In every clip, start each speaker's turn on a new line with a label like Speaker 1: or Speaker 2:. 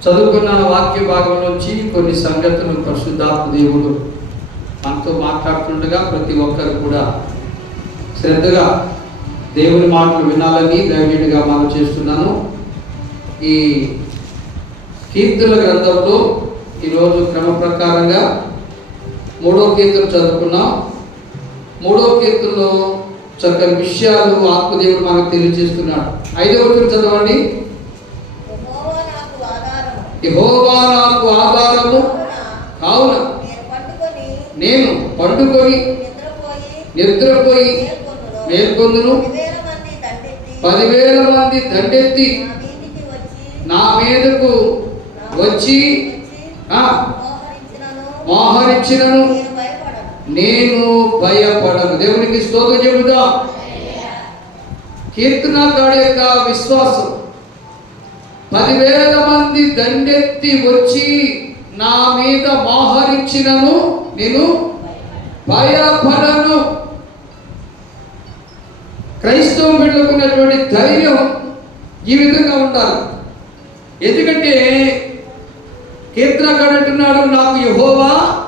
Speaker 1: చదువుకున్న వాక్య భాగం నుంచి కొన్ని సంగతులు పరిశుద్ధాత్మ దేవుడు మనతో మాట్లాడుతుండగా ప్రతి ఒక్కరు కూడా శ్రద్ధగా దేవుని మాటలు వినాలని దయచేటుగా మనం చేస్తున్నాను. ఈ కీర్తుల గ్రంథంలో ఈరోజు క్రమ ప్రకారంగా మూడో కీర్తులు చదువుకున్నాం. మూడో కీర్తుల్లో చక్కని విషయాలు ఆత్మదేవుడు మనకు తెలియజేస్తున్నాడు. ఐదవ కీర్తన చదవండి.
Speaker 2: యహోవా నాకు ఆధారము కావున నేను పండుకొని నిద్రపోయి మేల్కొందును. పదివేల మంది దండెత్తి నా మీదకు వచ్చి మోహరించినను నేను భయపడను.
Speaker 1: దేవునికి స్తోత్రం చెబుదా కీర్తనకాడి యొక్క విశ్వాసం పదివేల మంది దండెత్తి వచ్చి నా మీద మోహరించినను నేను భయపడను. క్రైస్తవ బిడ్డలకున్నటువంటి ధైర్యం ఈ విధంగా ఉండాలి. ఎందుకంటే కీర్తనకాడు అంటున్నాడు నాకు యహోవా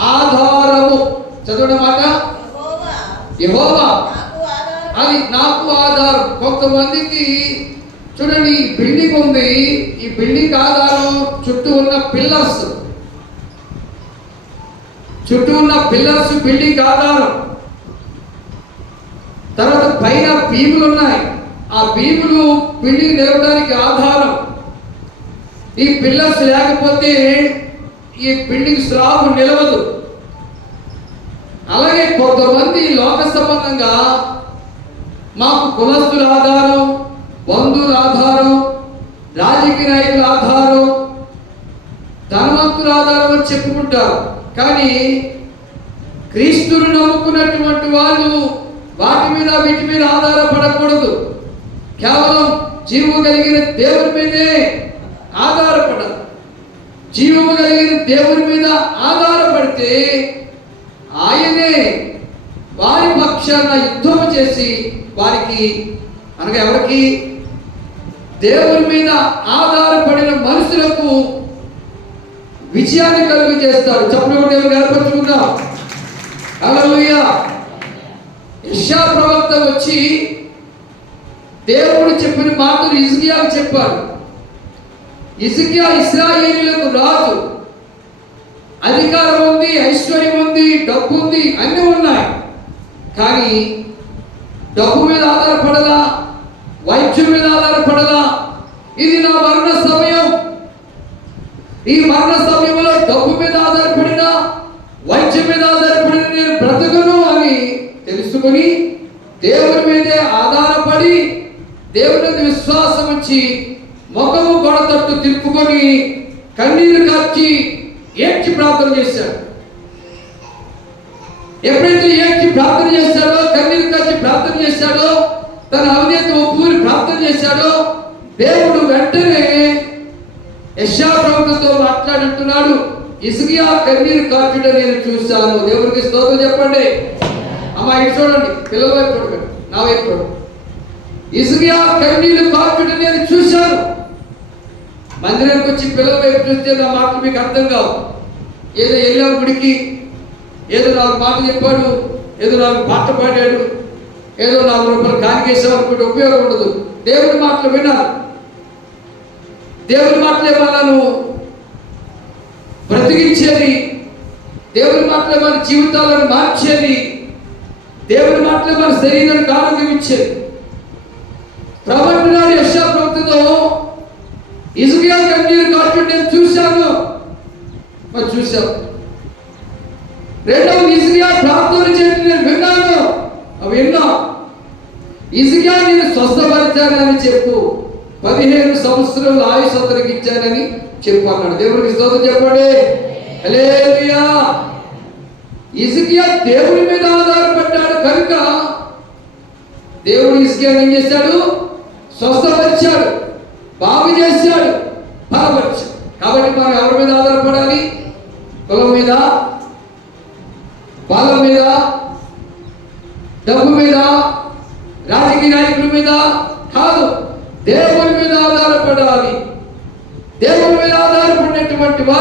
Speaker 1: ఆధారము. చదవడం మాట.
Speaker 2: యెహోవా.
Speaker 1: అది నాకు ఆధారం. కొంతమందికి చూడండి ఈ బిల్డింగ్ ఉంది ఈ బిల్డింగ్ ఆధారం చుట్టూ ఉన్న పిల్లర్స్ చుట్టూ ఉన్న పిల్లర్స్ బిల్డింగ్ ఆధారం తర్వాత పైన భీములు ఉన్నాయి. ఆ భీములు బిల్డింగ్ నిలవడానికి ఆధారం. ఈ పిల్లర్స్ లేకపోతే ఈ బిల్డింగ్ స్లాబ్ నిలవదు. అలాగే కొంతమంది లోక సంబంధంగా మాకు కులస్తుల ఆధారం బంధువుల ఆధారం రాజకీయ నాయకుల ఆధారం ధనవంతుల ఆధారం అని చెప్పుకుంటారు కానీ క్రీస్తును నమ్ముకున్నటువంటి వాళ్ళు వాటి మీద వీటి మీద ఆధారపడకూడదు. కేవలం జీవము కలిగిన దేవుని మీదే ఆధారపడదు. జీవము కలిగిన దేవుని మీద ఆధారపడితే ఆయనే వారి పక్షాన యుద్ధము చేసి వారికి అనగా ఎవరికి దేవుని మీద ఆధారపడిన మనుషులకు విజయాన్ని కలుగు చేస్తాడు చెప్పిన దేవుని ఏర్పరచుకుందాం హల్లెలూయా. యెషయా ప్రవక్త వచ్చి దేవుడు చెప్పిన మాటలు ఇజ్కియాకు చెప్పారు ఇజ్కియా ఇస్రాయేలీలకు రాజు. అధికారం ఉంది ఐశ్వర్యం ఉంది డబ్బు ఉంది అన్నీ ఉన్నాయి. కానీ డబ్బు మీద ఆధారపడదా వైద్యం మీద ఆధారపడదా ఇది నా మరణ సమయం ఈ మరణ సమయంలో డబ్బు మీద ఆధారపడిన వైద్యం మీద ఆధారపడిన నేను బ్రతకను అని తెలుసుకొని దేవుని మీదే ఆధారపడి దేవుని మీద విశ్వాసం వచ్చి ముఖము గొడతట్టు తిప్పుకొని కన్నీరు కార్చి ఏడ్చి ప్రార్థన చేశాడు. ఎప్పుడైతే ఏడ్చి ప్రార్థన చేశాడో కన్నీరు కార్చి ప్రార్థన చేశాడో తన అవినీతి ఒప్పుకుని ప్రార్థన చేశాడో దేవుడు వెంటనే యశా ప్రభుత్వంతో మాట్లాడుతున్నాడు ఇసుగియా కన్నీరు కార్చుట నేను చూశాను. దేవుడికి స్తోత్రం చెప్పండి. అమ్మా ఇటు చూడండి. పిల్లల వైపు చూడకండి నా వైపు చూడండి. ఇసుగియా కన్నీరు కార్చుట నేను చూశాను. మందిరానికి వచ్చి పిల్లల వైపు చూస్తే నా మాటలు మీకు అర్థం కావు. ఏదో వెళ్ళాం గుడికి. ఏదో నాకు మాట చెప్పాడు. ఏదో నాకు పాట పాడాడు. ఏదో నాలుగు రూపాయలు కానికేసాం అనుకుంటే ఉపయోగం ఉండదు. దేవుడి మాటలు వినాలి. దేవుడి మాటలే మనను బ్రతికించేది? దేవుడి మాటలే మన జీవితాలను మార్చేది? దేవుడి మాటలే మన శరీరానికి ఆరోగ్యం ఇచ్చేది? ప్రవర్తనాలు యశా ప్రభుత్వంతో ఇసుగా కన్నీరు కాటు నేను చూశాను. మరి చూశాం రెండవది ఇసుగా ప్రార్థన చేసి నేను విన్నాను. అవి విన్నా ఈజీగా నేను స్వస్థపరిచానని చెప్పు. పదిహేను సంవత్సరాలు ఆయుష్ అతనికి ఇచ్చానని చెప్పు అన్నాడు. దేవుడికి స్తోత్రం చెప్పండి? హల్లెలూయా. ఇసుకియా దేవుడి మీద ఆధారపడ్డాడు కనుక దేవుడు ఇసుకియా ఏం చేశాడు? స్వస్థపరిచాడు. బాగు చేశాడు. బలపరిచాడు. కాబట్టి మనం ఎవరి మీద ఆధారపడాలి? కులం మీద? బలం మీద? డబ్బు మీద? రాజకీయ నాయకుల మీద కాదు దేవుని మీద ఆధారపడాలి. దేవుని మీద ఆధారపడినటువంటి వారు